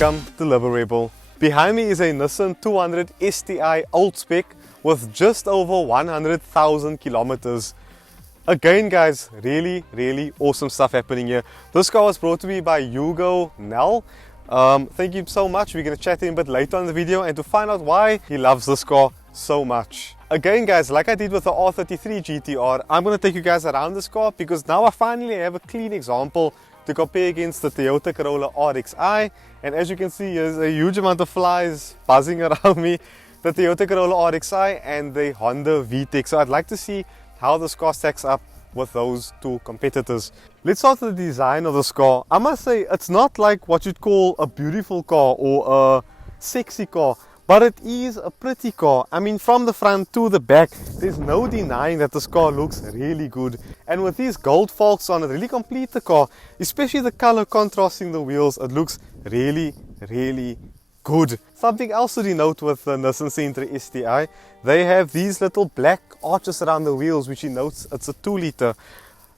Welcome to Liberable. Behind me is a Nissan 200 STI old spec with just over 100,000 kilometers. Again guys, really awesome stuff happening here. This car was brought to me by Hugo, Nell. Thank you so much. We're going to chat to him a bit later in the video and to find out why he loves this car so much. Again guys, like I did with the R33 GTR, I'm going to take you guys around this car because now I finally have a clean example to compare against the Toyota Corolla RXi. And as you can see, there's a huge amount of flies buzzing around me. The Toyota Corolla RXi and the Honda VTEC. So I'd like to see how this car stacks up with those two competitors. Let's start with the design of this car. I must say, it's not like what you'd call a beautiful car or a sexy car, but it is a pretty car. I mean, from the front to the back, there's no denying that this car looks really good. And with these gold forks on it, really complete the car, especially the color contrasting the wheels. It looks really good. Something else to denote with the Nissan Sentra STI, they have these little black arches around the wheels, which denotes it's a 2-liter.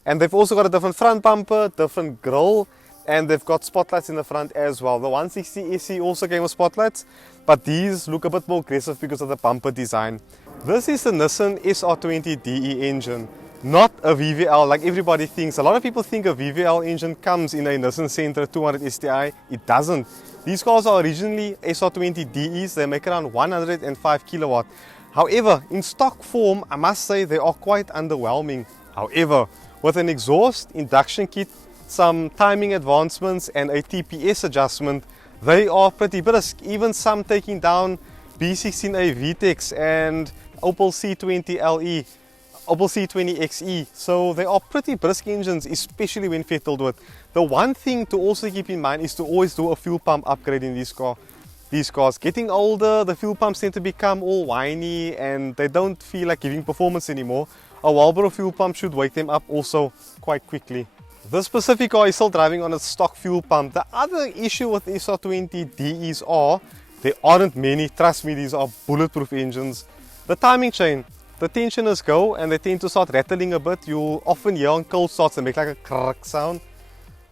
And they've also got a different front bumper, different grille, and they've got spotlights in the front as well. The 160 SE also came with spotlights, but these look a bit more aggressive because of the bumper design. This is the Nissan SR20DE engine, not a VVL like everybody thinks. A lot of people think a VVL engine comes in a Nissan Sentra 200 STI. It doesn't. These cars are originally SR20DEs. They make around 105 kilowatt. However, in stock form, I must say they are quite underwhelming. However, with an exhaust, induction kit, some timing advancements and a TPS adjustment, they are pretty brisk. Even some taking down B16A VTECs and Opel C20 LE, Opel C20 XE. So they are pretty brisk engines, especially when fettled with. The one thing to also keep in mind is to always do a fuel pump upgrade in these cars. Getting older, the fuel pumps tend to become all whiny and they don't feel like giving performance anymore. A Marlboro fuel pump should wake them up also quite quickly. This specific car is still driving on a stock fuel pump. The other issue with SR20DEs are, there aren't many, trust me, these are bulletproof engines. The timing chain, the tensioners go and they tend to start rattling a bit. You'll often hear on cold starts they make like a crack sound.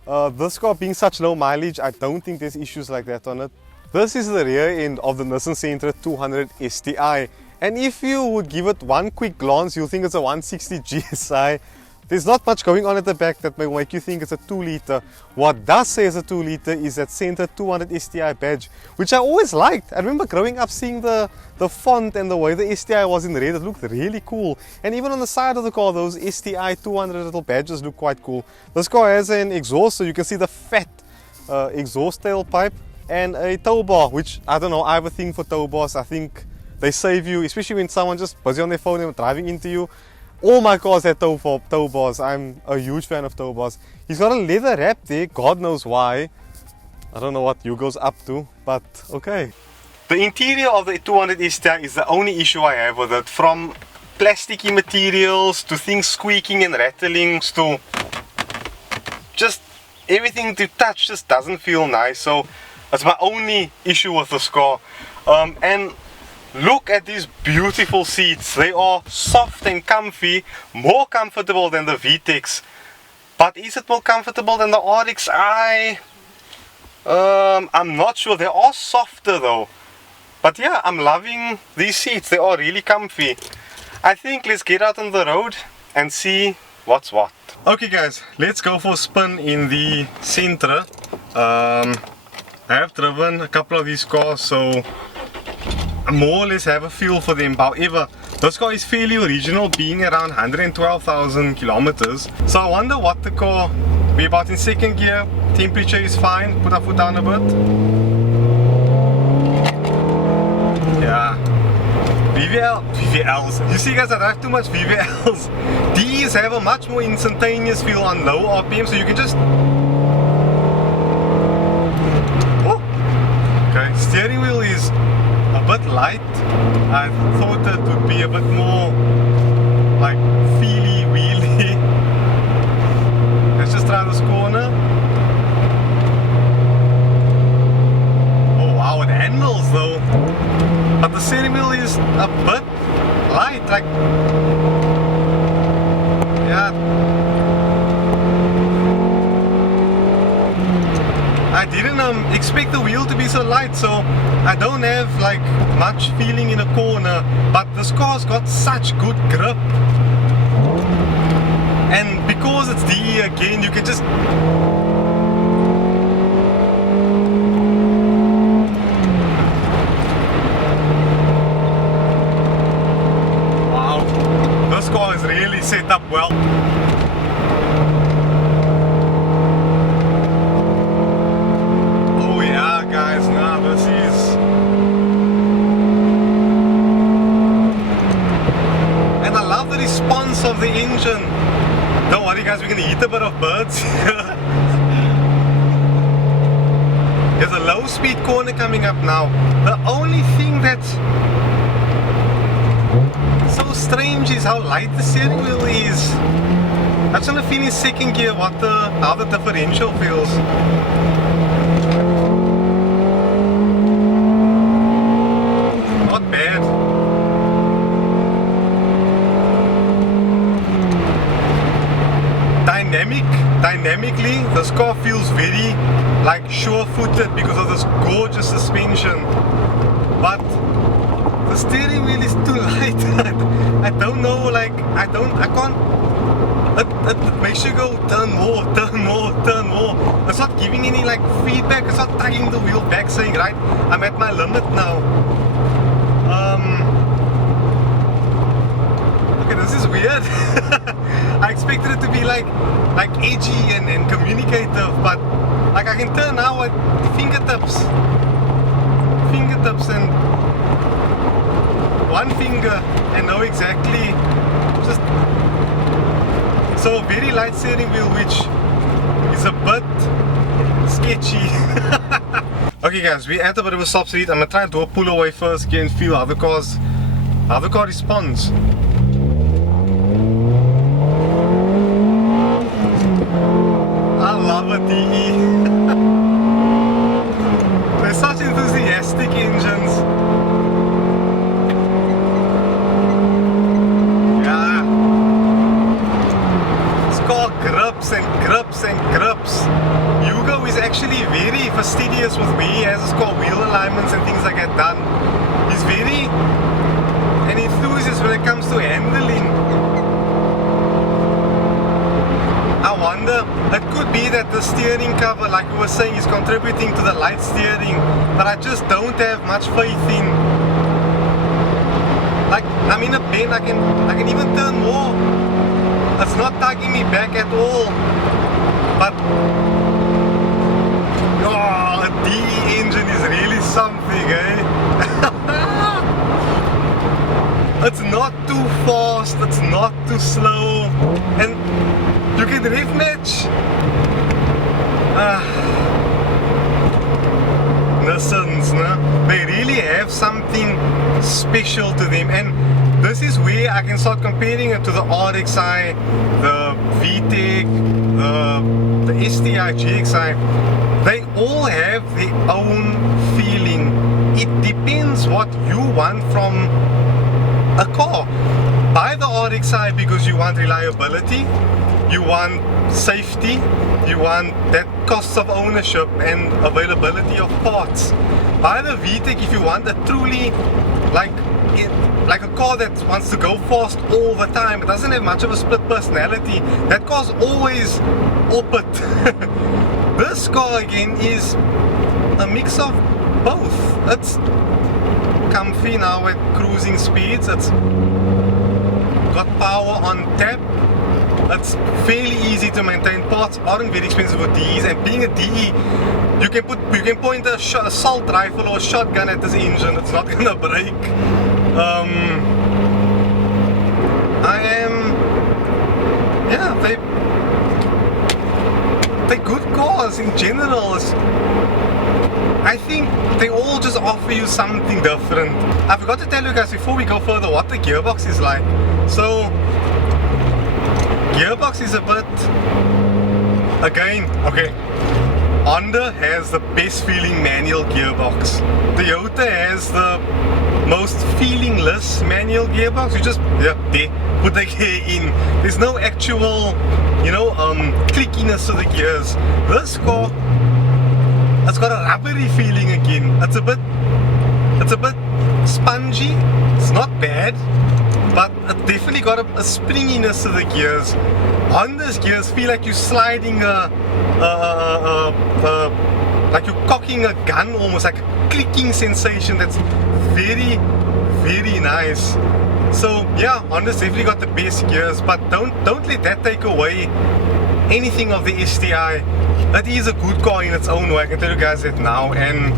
This car being such low mileage, I don't think there's issues like that on it. This is the rear end of the Nissan Sentra 200 STI. And if you would give it one quick glance, you'll think it's a 160 GSI. There's not much going on at the back that may make you think it's a 2-liter. What does say it's a 2-liter is that Sentra 200 STI badge, which I always liked. I remember growing up seeing the font and the way the STI was in red. It looked really cool. And even on the side of the car, those STI 200 little badges look quite cool. This car has an exhaust, so you can see the fat exhaust tailpipe and a tow bar, which I don't know, I have a thing for tow bars. I think they save you, especially when someone just busy on their phone and driving into you. All my cars have tow bars. I'm a huge fan of tow bars. He's got a leather wrap there, God knows why. I don't know what Hugo's up to, but okay. The interior of the 200 STI is the only issue I have with it. From plasticky materials to things squeaking and rattling to just everything to touch just doesn't feel nice. So that's my only issue with this car. And look at these beautiful seats. They are soft and comfy, more comfortable than the VTECs. But is it more comfortable than the RXi? I'm not sure. They are softer though. But yeah, I'm loving these seats. They are really comfy. I think let's get out on the road and see what's what. Okay guys, let's go for a spin in the Sentra. I have driven a couple of these cars, so I more or less have a feel for them. However, this car is fairly original, being around 112,000 kilometers. So I wonder what the car, we're about in second gear, temperature is fine, put our foot down a bit. Yeah, VVLs, you see guys, I drive too much VVLs. These have a much more instantaneous feel on low RPM, so you can just, oh, okay, steering wheel is a bit light. I thought it would be a bit more like feely wheely. Let's just try this corner. Oh wow, it handles though, but the steering wheel is a bit light, like, yeah, I didn't expect the wheel to be so light, so I don't have like much feeling in a corner, but this car's got such good grip. And because it's DE again, you can just... Wow, this car is really set up well. Oh yeah, guys, now this is... And I love the response of the engine. Don't worry guys, we're gonna eat a bit of birds. There's a low speed corner coming up now. The only thing that's so strange is how light the steering wheel is. I just wanna feel in second gear how the differential feels. Not bad. Dynamically, this car feels very like sure-footed because of this gorgeous suspension, but the steering wheel is too light. I don't know, like I can't. It makes you go turn more, turn more, turn more. It's not giving any like feedback. It's not tugging the wheel back, saying right, I'm at my limit now. Okay, this is weird. I expected it to be like edgy and communicative, but like I can turn now at fingertips and one finger and know exactly, just so very light steering wheel, which is a bit sketchy. Okay guys, we're at a bit of a stop street. I'm gonna try and do a pull away first again and feel how the car responds. I love a DE. They're such enthusiastic engines. Yeah. This car grips and grips and grips. Hugo is actually very fastidious with where he has his car wheel alignments and things like that done. He's very an enthusiast when it comes to handling. I wonder, it could be that the steering cover, like we were saying, is contributing to the light steering, but I just don't have much faith in. Like, I'm in a bend, I can even turn more. It's not tugging me back at all. But oh, a DE engine is really something, eh? It's not too fast, it's not too slow, and you can rev match. Nissans, no? They really have something special to them, and this is where I can start comparing it to the RXi, the VTEC, the STI, GXi. They all have their own feeling. It depends what you want from a car. Buy the RXi because you want reliability, you want safety, you want that cost of ownership and availability of parts. Buy the VTEC if you want a truly like a car that wants to go fast all the time. It doesn't have much of a split personality. That car's always open. This car again is a mix of both. It's comfy now at cruising speeds. It's got power on tap. It's fairly easy to maintain. Parts aren't very expensive with DEs, and being a DE, you can point a assault rifle or a shotgun at this engine. It's not gonna break. They're good cars in general. I think they all just offer you something different. I forgot to tell you guys before we go further what the gearbox is like. So, gearbox is a bit, again, okay, Honda has the best feeling manual gearbox. Toyota has the most feelingless manual gearbox. You just, yeah, there, put the gear in. There's no actual, you know, clickiness to the gears. This car It's got a rubbery feeling again. It's a bit spongy. It's not bad, but it definitely got a springiness to the gears. Honda's gears feel like you're sliding like you're cocking a gun, almost like a clicking sensation that's very, very nice. So yeah, Honda's definitely got the best gears, but don't let that take away anything of the STI. That is a good car in its own way, I can tell you guys that now. And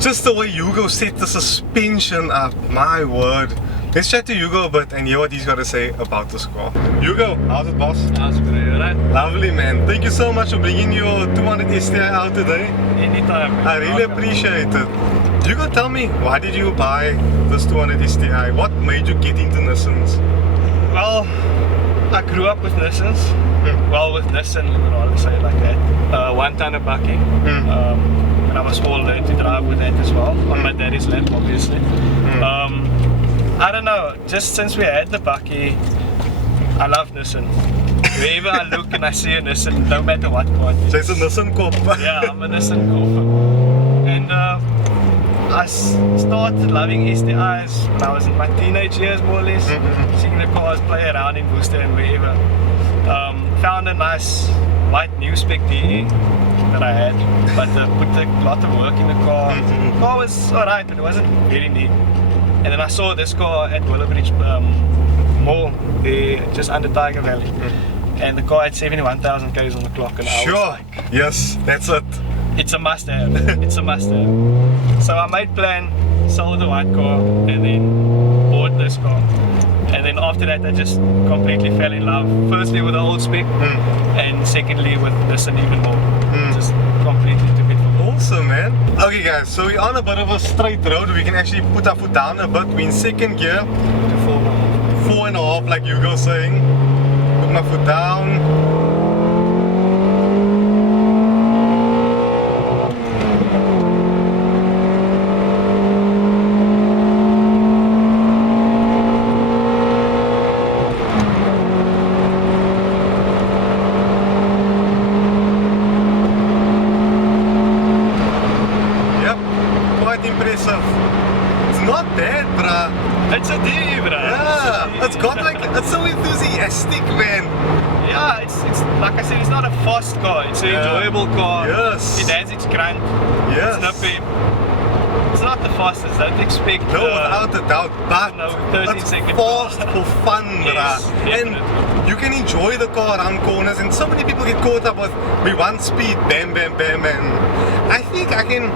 just the way Hugo set the suspension up, my word. Let's chat to Hugo a bit and hear what he's got to say about this car. Hugo, how's it, boss? How's it going, right? Lovely, man. Thank you so much for bringing your 200 STI out today. Anytime. I really appreciate it. Hugo, tell me, why did you buy this 200 STI? What made you get into Nissans? Well, I grew up with Nissans. Well, with Nissan, I would rather say it like that. One ton of bucky. And I was all learned to drive with that as well, on my daddy's lap, obviously. I don't know, just since we had the bucky, I love Nissan. Wherever I look and I see a Nissan, no matter what car it is. So it's a Nissan cop. Yeah, I'm a Nissan cop. And I started loving STIs when I was in my teenage years, more or less. Seeing the cars play around in Worcester and wherever. Found a nice white new spec DE that I had, but put a lot of work in the car. The car was alright, but it wasn't very neat. And then I saw this car at Willowbridge Mall, just under Tiger Valley. And the car had 71,000 k's on the clock, and I was like, yes, that's it. It's a must-have. It's a must-have. So I made plan, sold the white car, and then bought this car. And then after that, I just completely fell in love. Firstly with the old spec, and secondly with Nissan even more. Just completely took it from me. Awesome, man. Okay, guys, so we're on a bit of a straight road. We can actually put our foot down a bit. We're in second gear. 4.5, like Hugo's saying. Put my foot down. Impressive. It's not bad, bruh. It's a DE, bruh. Yeah, it's got like, it's so enthusiastic, man. Yeah, it's like I said, it's not a fast car. It's an enjoyable car. Yes. It has its grunt. Yes. It's snappy. It's not the fastest. Don't expect. No, without a doubt. But no, 13 seconds. Fast for fun, yes, bruh. And you can enjoy the car around corners. And so many people get caught up with we want speed, bam, bam, bam, and I think I can.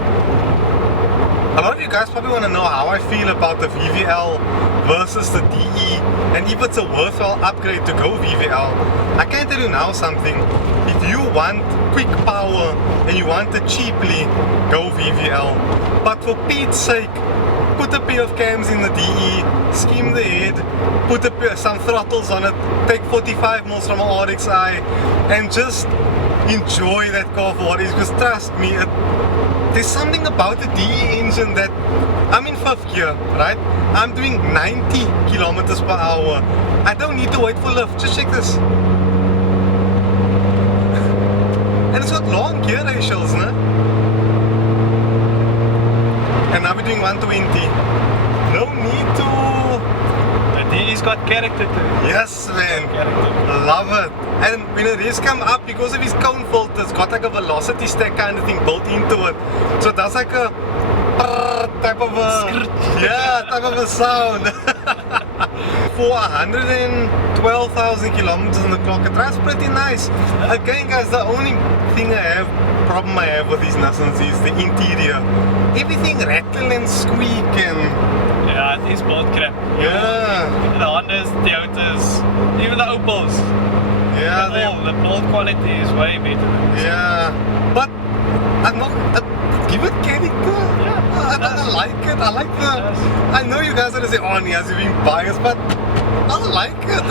A lot of you guys probably want to know how I feel about the VVL versus the DE, and if it's a worthwhile upgrade to go VVL. I can tell you now something. If you want quick power and you want it cheaply, go VVL. But for Pete's sake, put a pair of cams in the DE, skim the head, put some throttles on it, take 45 mils from an RXi, and just enjoy that car for what it is. Because trust me, there's something about the DE engine that I'm in 5th gear, right? I'm doing 90 kilometers per hour. I don't need to wait for lift. Just check this. And it's got long gear ratios, no? And now we're doing 120. No need to. The DE's got character to it. Yes, man. Character. Love it. And when the race come up, because of his cone filter, it's got like a velocity stack kind of thing built into it. So it does like a type of a type of a sound. For 112,000 kilometers on the clock, it drives pretty nice. Again, guys, the only problem I have with these Nissans is the interior. Everything rattle and squeak and. Yeah, it is built crap. Yeah. The Hondas, the Toyotas, even the Opals. Yeah, the build quality is way better than this. Yeah, but I'm not. Give it character. Yeah, I like it. I like the. I know you guys are gonna say, "Oh, Niaz, you're being biased," but I like it.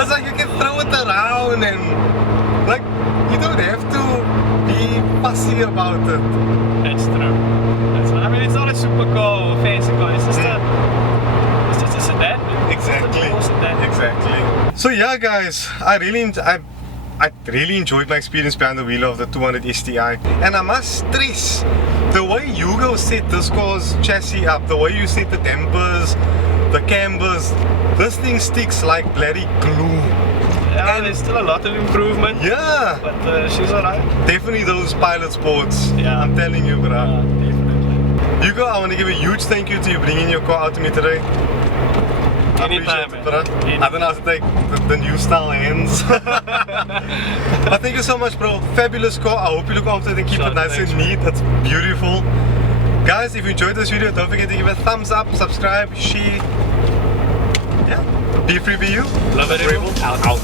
It's like you can throw it around and like you don't have to be fussy about it. That's true. I mean, it's not a supercar or fancy car. It's just a sedan. Exactly. It's a sedan. Exactly. So yeah, guys, I I really enjoyed my experience behind the wheel of the 200 STI. And I must stress, the way Hugo set this car's chassis up, the way you set the dampers, the cambers, this thing sticks like bloody glue. Yeah, And there's still a lot of improvement. yeah, But she's alright. definitely those pilot sports. Yeah. I'm telling you, bro. Yeah, definitely. Hugo, I want to give a huge thank you to you bringing your car out to me today. I Anytime, appreciate it, bro. man. I don't know how to take the new style hands. But thank you so much, bro. Fabulous car. I hope you look after it and keep Sure, it nice thanks, and man. neat. That's beautiful. Guys, if you enjoyed this video, don't forget to give it a thumbs up, subscribe, share. Yeah. Be free, be you. Love it, Rebel. Out. Out.